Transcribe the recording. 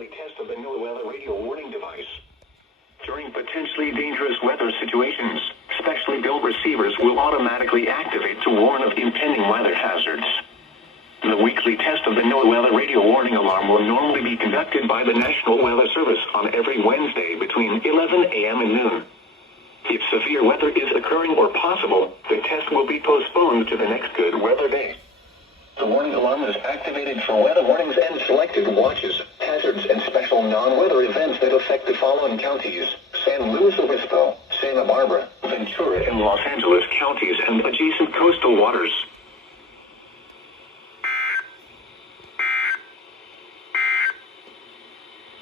weekly test of the NOAA radio warning device. During potentially dangerous weather situations, specially built receivers will automatically activate to warn of impending weather hazards. The weekly test of the NOAA radio warning alarm will normally be conducted by the National Weather Service on every Wednesday between 11 a.m. and noon. If severe weather is occurring or possible, the test will be postponed to the next good weather day. The warning alarm is activated for weather warnings and selected watches, hazards, and special non-weather events that affect the following counties: San Luis Obispo, Santa Barbara, Ventura, and Los Angeles counties and adjacent coastal waters.